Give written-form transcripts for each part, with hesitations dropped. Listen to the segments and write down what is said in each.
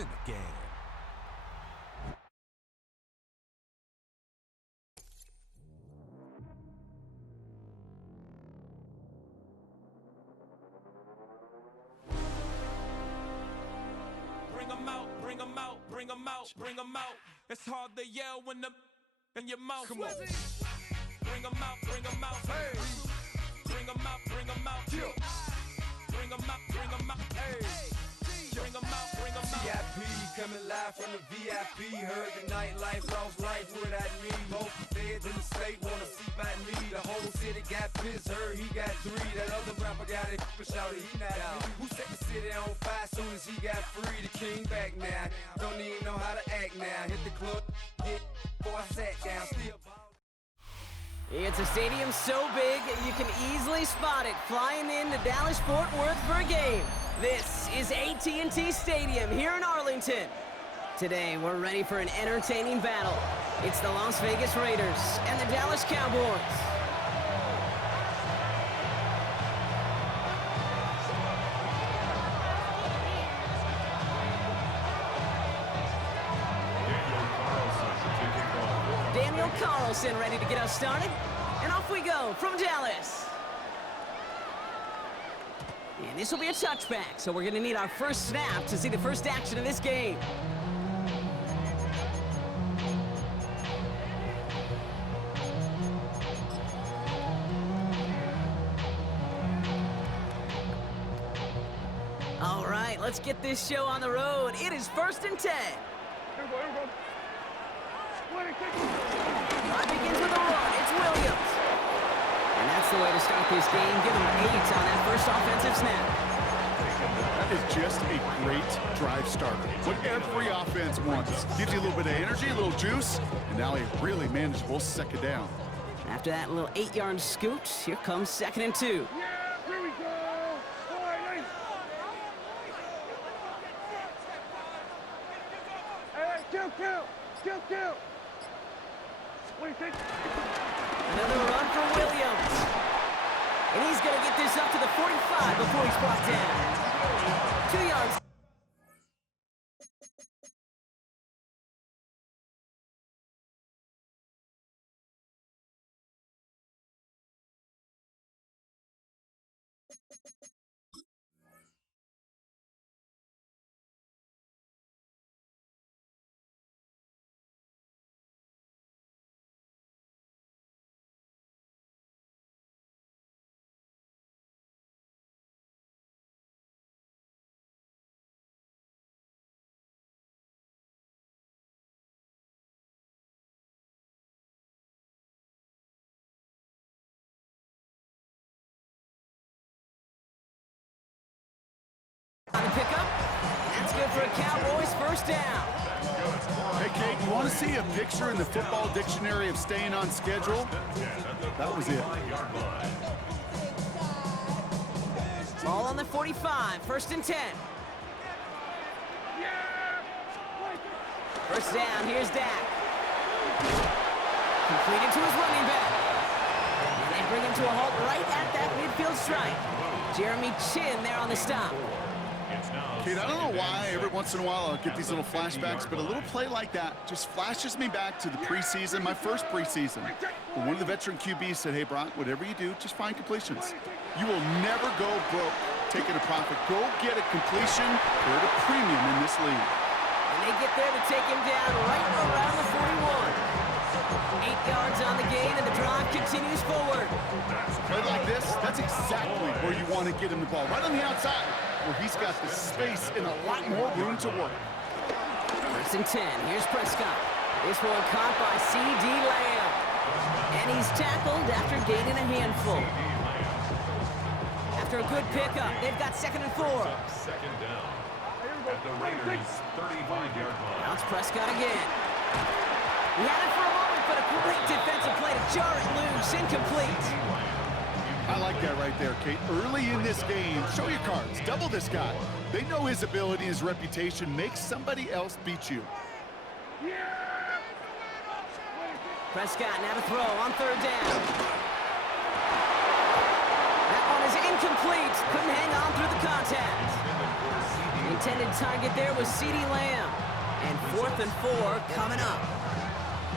in the game. Bring 'em out, bring 'em out, bring 'em out, bring 'em out. It's hard to yell when the in your mouth. Come on. Bring 'em out, bring 'em out. Hey. Bring 'em out, bring 'em out. Yeah. Bring 'em out, bring 'em out. Hey. Bring 'em out, bring 'em out. VIP coming live from the VIP. Heard the nightlife, lost life without me. Both feds in the state wanna see by me. The whole city got pissed, heard he got 3. That other rapper got it, but shouted he not out. Who set the city on fire soon as he got free? The king back now. Don't even know how to act now. Hit the club, get before I sat down. Still It's a stadium so big, you can easily spot it flying into Dallas-Fort Worth for a game. This is AT&T Stadium here in Arlington. Today, we're ready for an entertaining battle. It's the Las Vegas Raiders and the Dallas Cowboys. Daniel Carlson ready to get us started. And off we go from Dallas. And this will be a touchback, so we're going to need our first snap to see the first action of this game. All right, let's get this show on the road. It is 1st and 10. Drive begins with a run. It's Williams. And that's the way to start this game. Give them 8 on that first offensive snap. That is just a great drive starter. What every offense wants. Gives you a little bit of energy, a little juice, and now a really manageable second down. After that little 8-yard scoot, here comes 2nd and 2. Yeah, here we go. All right, hey, kill. What do you think? Another run for Williams. And he's going to get this up to the 45 before he's brought down. 2 yards. On the pickup. That's good for a Cowboys first down. Hey, Kate, you want to see a picture in the football dictionary of staying on schedule? That was it. Ball on the 45, 1st and 10. First down, here's Dak. Completed to his running back. And they bring him to a halt right at that midfield strike. Jeremy Chin there on the stop. Kate, I don't know why every once in a while I'll get these little flashbacks, but a little play like that just flashes me back to the preseason, my first preseason. When one of the veteran QBs said, hey, Brock, whatever you do, just find completions. You will never go broke taking a profit. Go get a completion. You're at a premium in this league. And they get there to take him down right around the 41. 8 yards on the gain, and the drive continues forward. Play like this, that's exactly where you want to get him the ball. Right on the outside, where he's got the space and a lot more room to work. 1st and 10. Here's Prescott. This one caught by C.D. Lamb. And he's tackled after gaining a handful. After a good pickup, they've got 2nd and 4. Second down at the Raiders' 35-yard line. Now it's Prescott again. He had it for a moment, but a great defensive play to jar it loose. Incomplete. I like that right there, Kate. Early in this game, show your cards. Double this guy. They know his ability, his reputation. Make somebody else beat you. Prescott now to throw on 3rd down. That one is incomplete. Couldn't hang on through the contact. intended target there was CeeDee Lamb. And 4th and 4 coming up.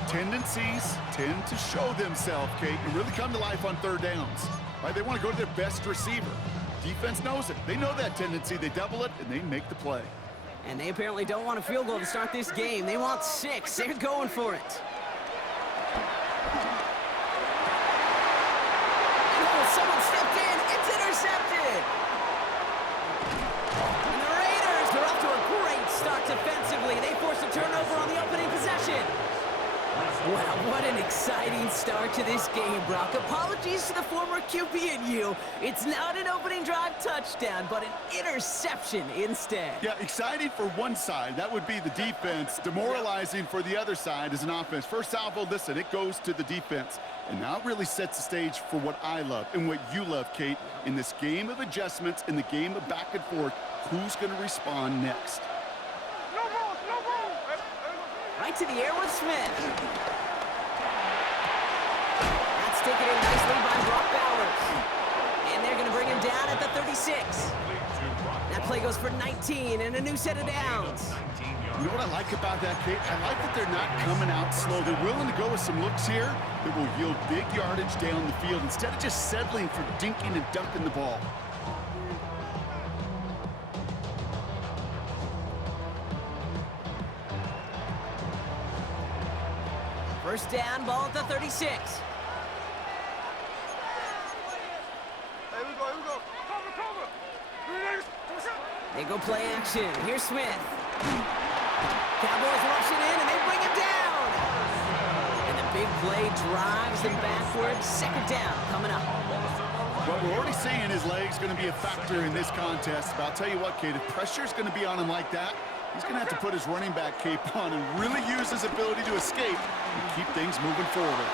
Tendencies tend to show themselves, Kate, and really come to life on third downs. Right? They want to go to their best receiver. Defense knows it. They know that tendency. They double it, and they make the play. And they apparently don't want a field goal to start this game. They want 6. They're going for it. Oh, someone stepped in. It's intercepted. And the Raiders are off to a great start defensively. They forced a turnover on the opening possession. Wow, what an exciting start to this game, Brock. Apologies to the former QB and you. It's not an opening drive touchdown, but an interception instead. Yeah, exciting for one side. That would be the defense. Demoralizing for the other side as an offense. First salvo, listen, it goes to the defense. And now it really sets the stage for what I love and what you love, Kate. In this game of adjustments, in the game of back and forth, who's going to respond next? Right to the air with Smith. That's taken in nicely by Brock Bowers. And they're going to bring him down at the 36. That play goes for 19 and a new set of downs. You know what I like about that, Kate? I like that they're not coming out slow. They're willing to go with some looks here that will yield big yardage down the field instead of just settling for dinking and dunking the ball. First down, ball at the 36. Hey, we go. Cover. They go play action. Here's Smith. Cowboys rushing in, and they bring him down. And the big play drives them backwards. Second down coming up. But we're already seeing his leg's going to be a factor in this contest. But I'll tell you what, Kate, if pressure's going to be on him like that, he's going to have to put his running back cape on and really use his ability to escape and keep things moving forward.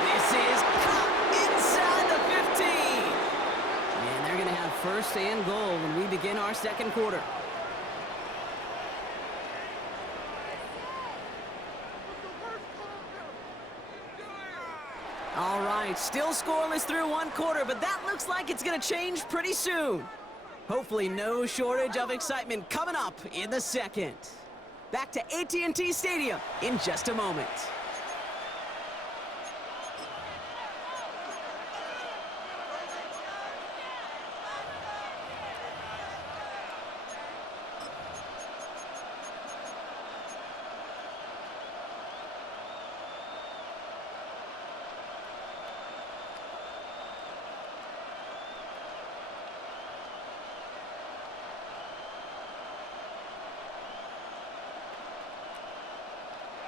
This is caught inside the 15. And they're going to have first and goal when we begin our second quarter. All right, still scoreless through one quarter, but that looks like it's going to change pretty soon. Hopefully no shortage of excitement coming up in the second. Back to AT&T Stadium in just a moment.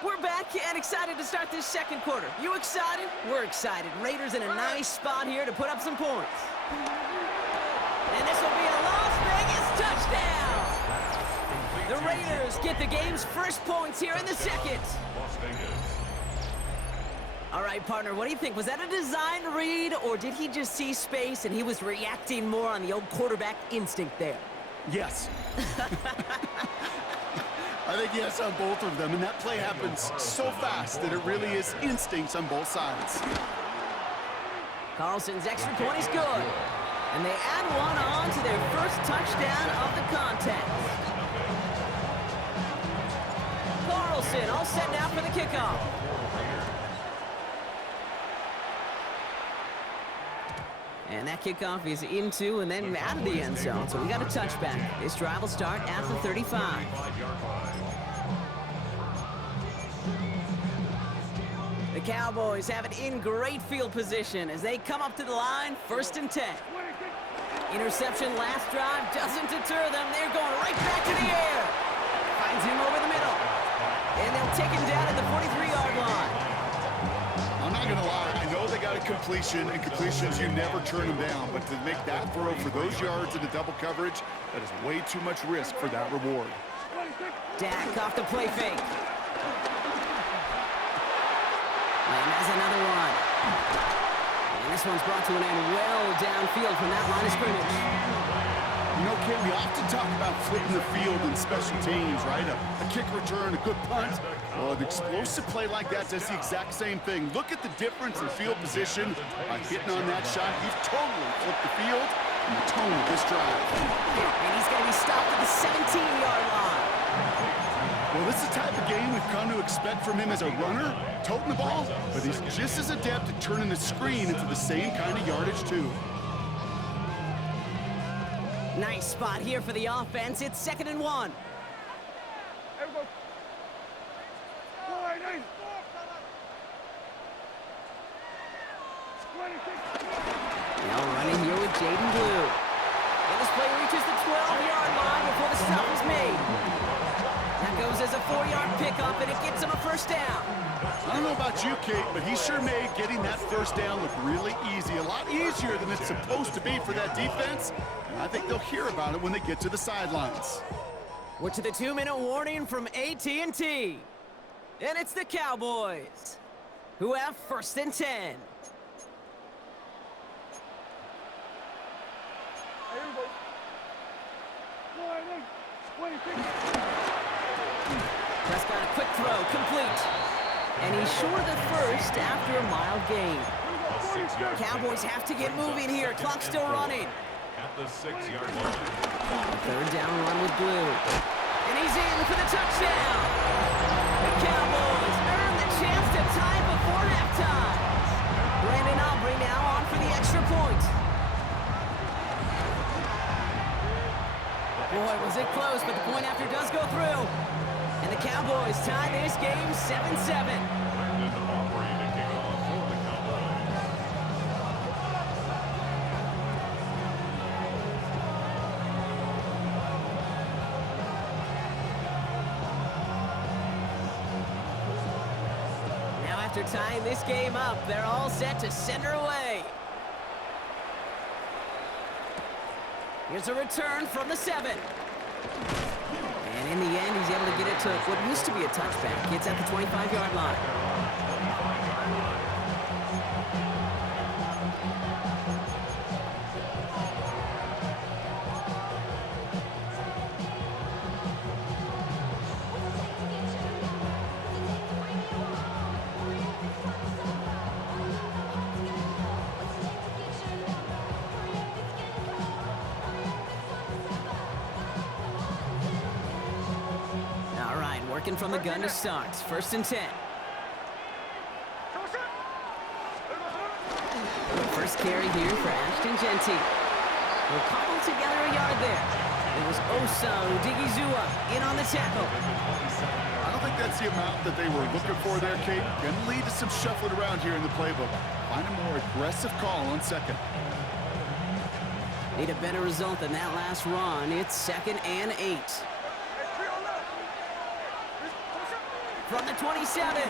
We're back and excited to start this second quarter. You excited? We're excited. Raiders in a nice spot here to put up some points. And this will be a Las Vegas touchdown. The Raiders get the game's first points here in the second. Las Vegas. All right, partner, what do you think? Was that a design read, or did he just see space and he was reacting more on the old quarterback instinct there? Yes. I think yes on both of them, and that play happens so fast that it really is instincts on both sides. Carlson's extra point is good. And they add one on to their first touchdown of the contest. Carlson all set now for the kickoff. And that kickoff is into and then out of the end zone. So we got a touchback. This drive will start at the 35. The Cowboys have it in great field position as they come up to the line, 1st and 10. Interception last drive doesn't deter them. They're going right back to the air. Finds him over the middle. And they'll take him down at the 43-yard line. I'm not going to lie. I know they got a completion, and completions, you never turn them down. But to make that throw for those yards into double coverage, that is way too much risk for that reward. Dak off the play fake. And there's another one. And this one's brought to an end well downfield from that line of scrimmage. You know, Kate, we often talk about flipping the field in special teams, right? A kick return, a good punt. Well, an explosive play like that does the exact same thing. Look at the difference in field position by hitting on that shot. You've totally flipped the field. and the tone of this drive. And he's going to be stopped at the 17-yard line. Well, this is the type of game we've come to expect from him as a runner, toting the ball, but he's just as adept at turning the screen into the same kind of yardage, too. Nice spot here for the offense. It's 2nd and 1. Now running here with Jaden Blue. And this play reaches the 12-yard line before the stop is made. That goes as a 4-yard pickup, and it gets him a first down. I don't know about you, Kate, but he sure made getting that first down look really easy. A lot easier than it's supposed to be for that defense. And I think they'll hear about it when they get to the sidelines. We're to the 2-minute warning from AT&T. And it's the Cowboys, who have 1st and 10. Prescott, a quick throw, complete. And he's short of the first after a mild gain. Cowboys have to get moving here. Clock's still running. At the 6-yard line. 3rd down run with Blue. And he's in for the touchdown. The Cowboys earn the chance to tie before halftime. Brandon Aubrey now on for the extra point. Boy, was it close, but the point after does go through. And the Cowboys tie this game 7-7. Brandon Aubrey to kick off for the Cowboys. Now after tying this game up, they're all set to send her away. Here's a return from the 7. And in the end, he's able to get it to what used to be a touchback. It's at the 25-yard line. Working from the gun to start. 1st and 10. First carry here for Ashton Genty. We'll cobble together a yard there. It was Osa Odigizua in on the tackle. I don't think that's the amount that they were looking for there, Kate. Can lead to some shuffling around here in the playbook. Find a more aggressive call on 2nd. Need a better result than that last run. It's 2nd and 8. From the 27. An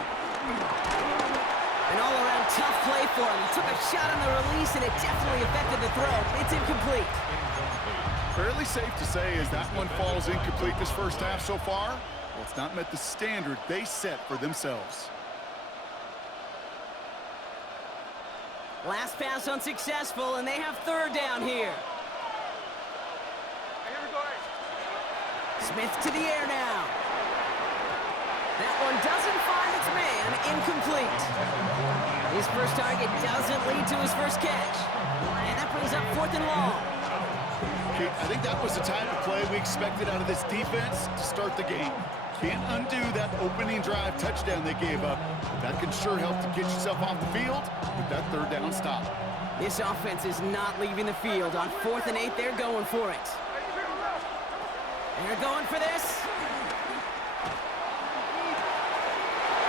all-around tough play for him. He took a shot on the release, and it definitely affected the throw. It's incomplete. Fairly safe to say as that one falls incomplete this first half so far. Well, it's not met the standard they set for themselves. Last pass unsuccessful, and they have 3rd down here. Smith to the air now. That one doesn't find its man. Incomplete. His first target doesn't lead to his first catch. And that brings up 4th and long. Kate, I think that was the type of play we expected out of this defense to start the game. Can't undo that opening drive touchdown they gave up, but that can sure help to get yourself off the field with that 3rd down stop. This offense is not leaving the field. On 4th and 8, they're going for it. They're going for this.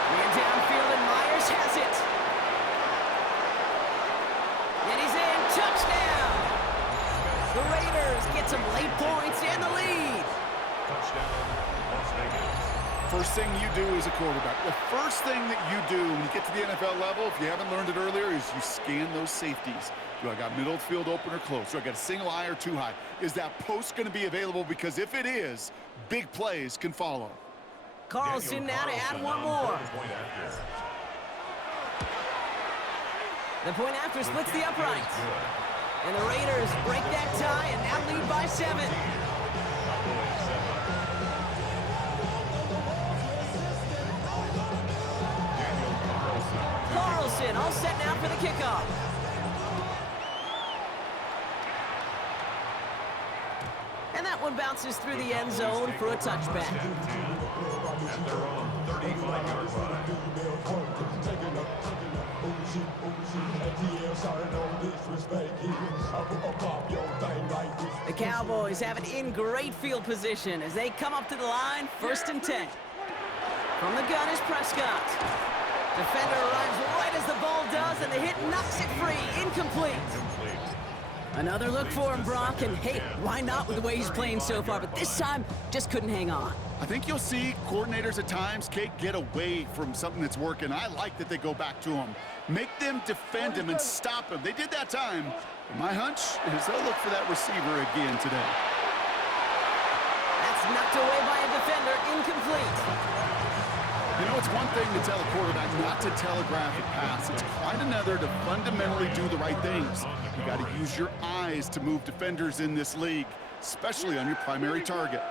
Man downfield, and Myers has it. And he's in. Touchdown! The Raiders get some late points and the lead. Touchdown, Las Vegas. First thing you do as a quarterback, the first thing that you do when you get to the NFL level, if you haven't learned it earlier, is you scan those safeties. Do I got middle field open or close? Do I got a single high or 2 high? Is that post going to be available? Because if it is, big plays can follow. Carlson now to add one more. The point after splits the uprights. And the Raiders break that tie and now lead by 7. Carlson all set now for the kickoff. And that one bounces through the end zone for a touchback. At their own 35-yard line. The Cowboys have it in great field position as they come up to the line, 1st and 10. From the gun is Prescott. Defender arrives right as the ball does, and the hit knocks it free. Incomplete. Another look for him, Brock, and hey, why not with the way he's playing so far? But this time, just couldn't hang on. I think you'll see coordinators at times, Kate, get away from something that's working. I like that they go back to him. Make them defend him and stop him. They did that time. And my hunch is they'll look for that receiver again today. That's knocked away by a defender, incomplete. You know, it's one thing to tell a quarterback not to telegraph a pass. It's quite another to fundamentally do the right things. You got to use your eyes to move defenders in this league, especially on your primary target.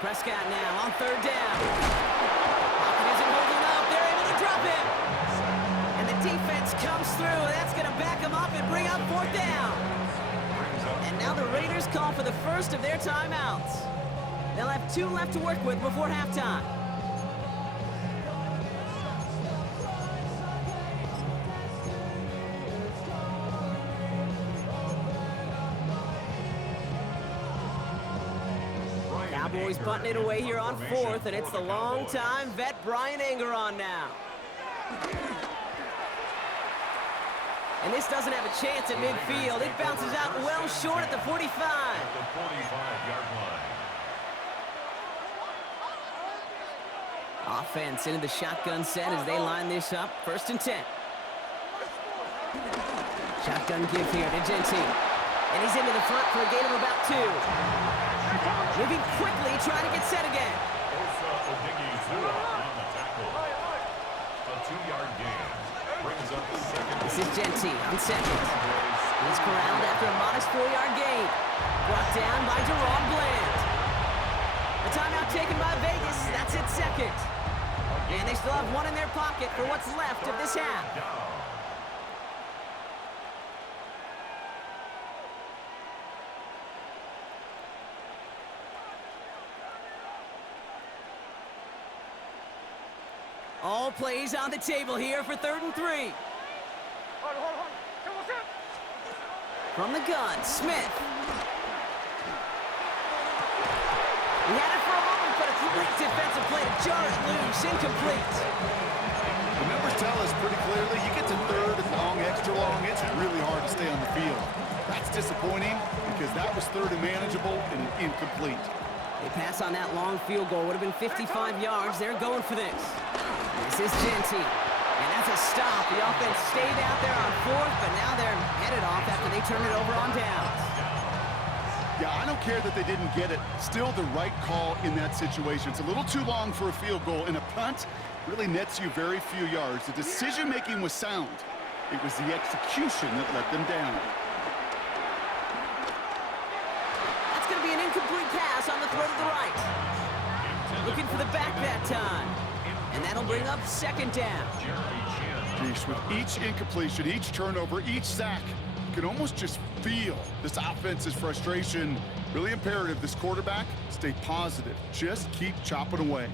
Prescott now on 3rd down. Pocket isn't holding up. They're able to drop him. And the defense comes through. That's going to back him up and bring up 4th down. And now the Raiders call for the first of their timeouts. They'll have 2 left to work with before halftime. Cowboys butting it away here on 4th, and it's the long-time vet Brian Anger on now. And this doesn't have a chance at midfield. It bounces out well short at the 45. The 45-yard line. Offense into the shotgun set as they line this up. 1st and 10. Shotgun give here to Genty. And he's into the front for a gain of about 2. Moving quickly, trying to get set again. Osa Odigizua on the tackle. A 2-yard gain. Brings up the 2nd. This is Genty on 2nd. He's corralled after a modest 4-yard gain. Brought down by Deron Bland. The timeout taken by Vegas. That's its 2nd. And they still have 1 in their pocket for what's left of this half. All plays on the table here for 3rd and 3. From the gun, Smith. He had it for a moment, but a great defensive play to jar it loose. Incomplete. The numbers tell us pretty clearly, you get to 3rd and long, extra long, it's really hard to stay on the field. That's disappointing because that was 3rd and manageable and an incomplete. They pass on that long field goal. Would have been 55 yards. They're going for this. This is Genty. And that's a stop. The offense stayed out there on 4th, but now they're headed off after they turn it over on downs. Yeah, I don't care that they didn't get it. Still the right call in that situation. It's a little too long for a field goal, and a punt really nets you very few yards. The decision-making was sound. It was the execution that let them down. That's going to be an incomplete pass on the throw to the right. Looking for the back that time. And that'll bring up 2nd down. Geesh, with each incompletion, each turnover, each sack, you can almost just feel this offense's frustration. Really imperative, this quarterback, stay positive. Just keep chopping away.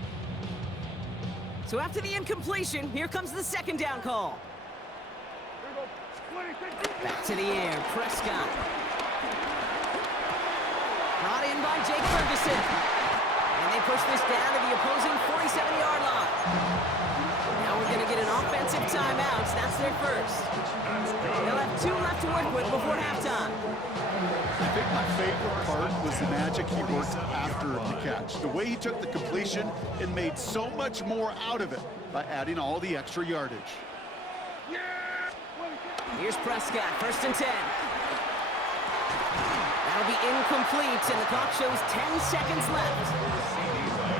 So after the incompletion, here comes the 2nd down call. Back to the air, Prescott. Brought in by Jake Ferguson. And they push this down to the opposing 47-yard line. Now we're going to get an offensive timeout. That's their first. They'll have 2 left to work with before halftime. I think my favorite part was the magic he worked after the catch. The way he took the completion and made so much more out of it by adding all the extra yardage. Here's Prescott, 1st and 10. That'll be incomplete, and the clock shows 10 seconds left.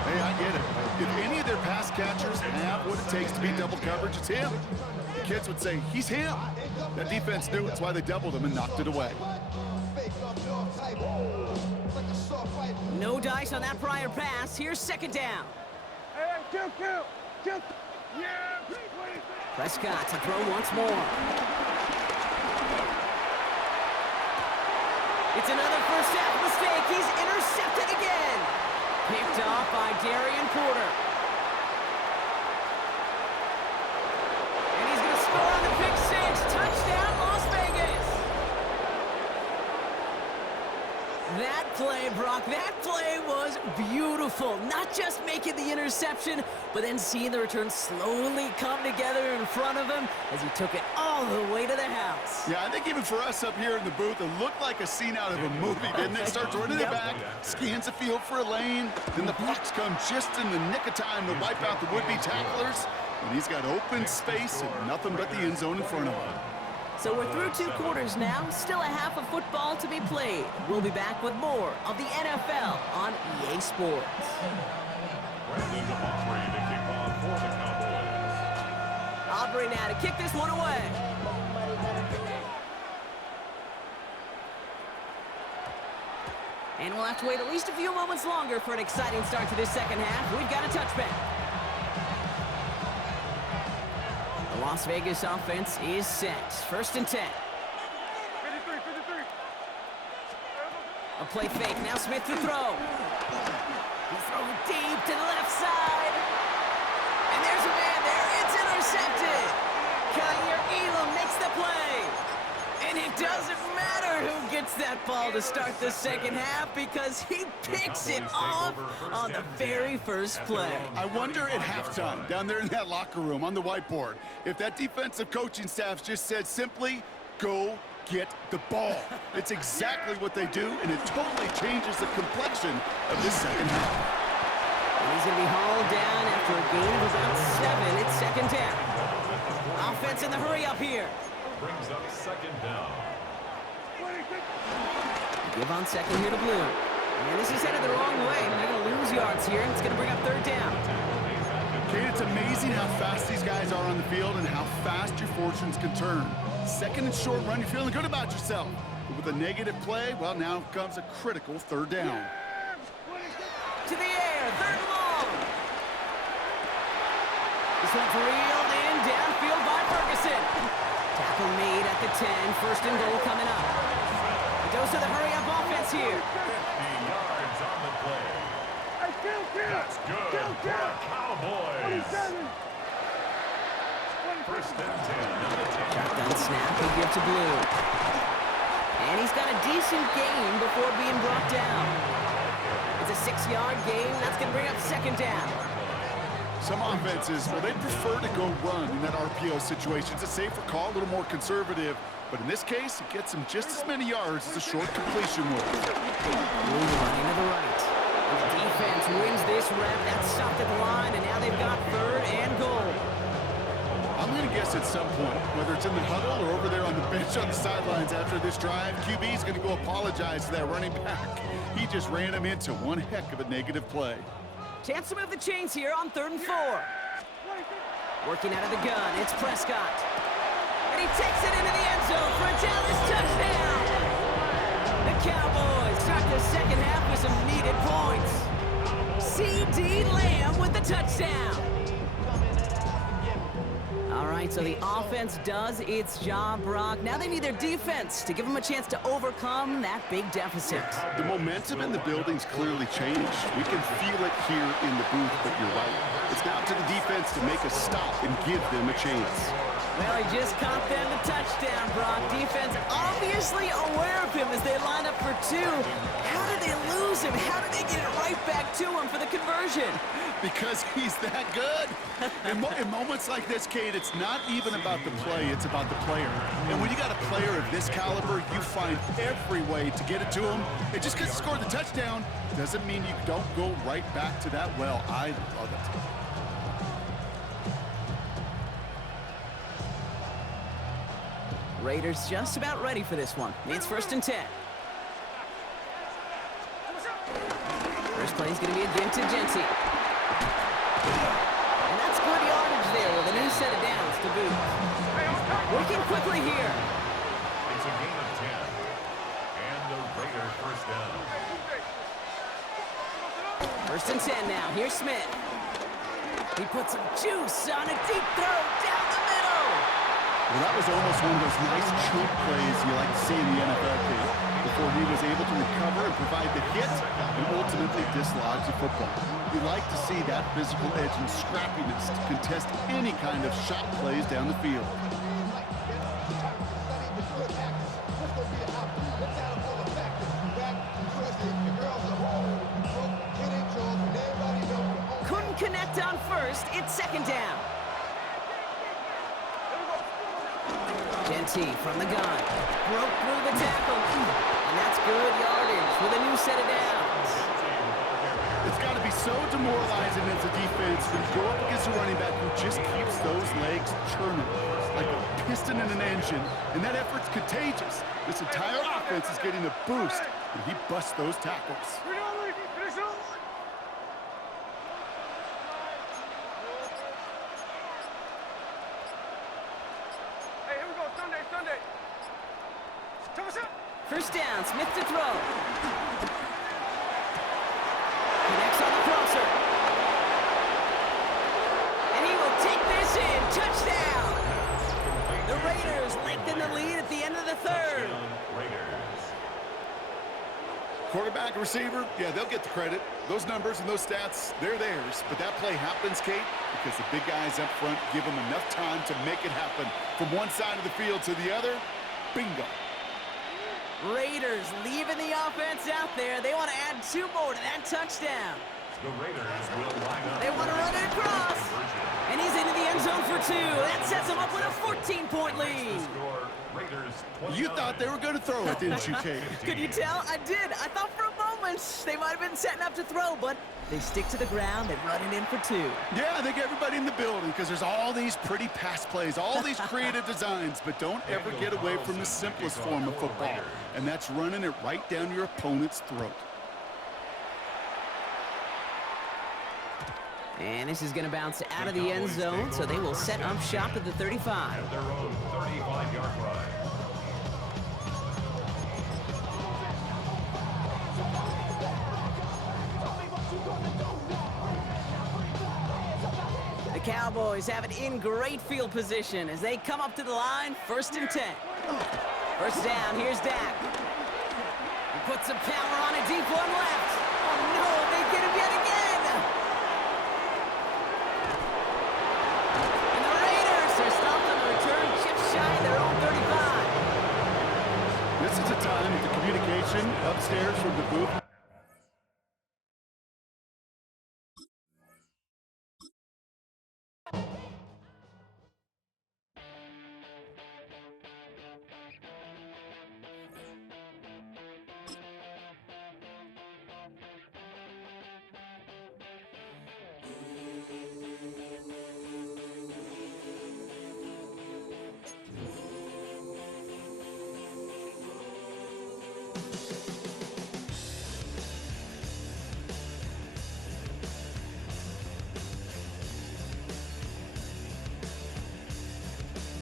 Hey, I get it. If any of their pass catchers have what it takes to beat double coverage, it's him. The kids would say, he's him. That defense knew it's why they doubled him and knocked it away. No dice on that prior pass. Here's 2nd down. Prescott to throw once more. It's another first half mistake. He's intercepted again. Picked off by Darian Porter. And he's going to score on the pick six. Touchdown, Las Vegas. That play, Brock, that play was beautiful. Not just making the interception, but then seeing the return slowly come together in front of him as he took it all the way to the house. Yeah, I think even for us up here in the booth, it looked like a scene out of a movie, didn't it? Starts running it back, scans the field for a lane, then the blocks come just in the nick of time to wipe out the would-be tacklers, and he's got open space and nothing but the end zone in front of him. So we're through 2 quarters now, still a half of football to be played. We'll be back with more of the NFL on EA Sports. Brandon Aubrey to kick off for the Cowboys. Aubrey now to kick this one away. And we'll have to wait at least a few moments longer for an exciting start to this second half. We've got a touchback. The Las Vegas offense is set. 1st and 10. 53. A play fake. Now Smith to throw. He's throwing deep to the left side. And there's a man there. It's intercepted. Kyer Elam makes the play. And it doesn't matter who gets that ball to start the second half because he picks it off on the very first play. I wonder at halftime, down there in that locker room on the whiteboard, if that defensive coaching staff just said simply, go get the ball. It's exactly what they do, and it totally changes the complexion of this second half. And he's going to be hauled down after a gain of about 7. It's 2nd down. Offense in the hurry up here. Brings up 2nd down. Give on 2nd here to Blue. And this is headed the wrong way. They're going to lose yards here, and it's going to bring up 3rd down. Kate, it's amazing how fast these guys are on the field and how fast your fortunes can turn. 2nd and short run, you're feeling good about yourself. But with a negative play, well, now comes a critical 3rd down. To the air, 3rd and long. This one's reeled in downfield by Ferguson. Tackle made at the 10, 1st and goal coming up. It goes to the hurry-up offense here. 50 yards on the play. That's good for the Cowboys. 1st and 10. Shotgun snap, he'll give to Blue. And he's got a decent gain before being brought down. It's a 6-yard gain. That's going to bring up 2nd down. Some offenses, well, they prefer to go run in that RPO situation. It's a safer call, a little more conservative. But in this case, it gets them just as many yards as a short completion would. Blue running to the right. And the defense wins this rep. That's stopped at the line, and now they've got 3rd and goal. I'm going to guess at some point, whether it's in the huddle or over there on the bench on the sidelines after this drive, QB is going to go apologize to that running back. He just ran him into one heck of a negative play. Chance to move the chains here on 3rd and 4. Working out of the gun, it's Prescott. And he takes it into the end zone for a Dallas touchdown. The Cowboys start the second half with some needed points. C.D. Lamb with the touchdown. All right, so the offense does its job, Brock. Now they need their defense to give them a chance to overcome that big deficit. The momentum in the building's clearly changed. We can feel it here in the booth, but you're right. It's now to the defense to make a stop and give them a chance. Well, he just caught them the touchdown, Brock. Defense obviously aware of him as they line up for 2. How did they lose him? How did they get it right back to him for the conversion? Because he's that good. In moments like this, Kate, it's not even about the play, it's about the player. And when you got a player of this caliber, you find every way to get it to him. And just because he scored the touchdown doesn't mean you don't go right back to that well. I love it. Raiders just about ready for this one. It's 1st and 10. First play is going to be a give to Jency. And that's good yardage there with a new set of downs to boot. Working quickly here. It's a gain of 10. And the Raiders 1st down. 1st and 10 now. Here's Smith. He puts some juice on a deep throw down the middle. Well, that was almost one of those nice choke plays you like to see in the NFL, Kate, before he was able to recover and provide the hit and ultimately dislodge the football. You like to see that physical edge and scrappiness to contest any kind of shot plays down the field. Couldn't connect on first. It's second down. Genty from the gun. Broke through the tackle. And that's good yardage with a new set of downs. It's got to be so demoralizing as a defense when you go up against a running back who just keeps those legs churning like a piston in an engine, and that effort's contagious. This entire offense is getting a boost when he busts those tackles. First down, Smith to throw. Connects on the crosser. And he will take this in. Touchdown! The Raiders lengthen the lead at the end of the third. Quarterback, receiver, yeah, they'll get the credit. Those numbers and those stats, they're theirs. But that play happens, Kate, because the big guys up front give them enough time to make it happen. From one side of the field to the other, bingo. Raiders leaving the offense out there. They want to add 2 more to that touchdown. The Raiders will line up. They want to run it across. And he's into the end zone for 2. That sets him up with a 14-point lead. You thought they were going to throw it, didn't you, Kate? Could you tell? I did. I thought for a moment they might have been setting up to throw, but they stick to the ground. They run it in for 2. Yeah, I think everybody in the building, because there's all these pretty pass plays, all these creative designs, but don't ever get away from the simplest form of football, and that's running it right down your opponent's throat. And this is going to bounce out of the end zone, so they will set up shop at the 35. At their own 35-yard line. The Cowboys have it in great field position as they come up to the line, 1st and 10. First down, here's Dak. He puts some power on it, deep one left. Oh no, they get him yet again. And the Raiders are stopped on the return, just shy of their own 35. This is a time that the communication upstairs from the booth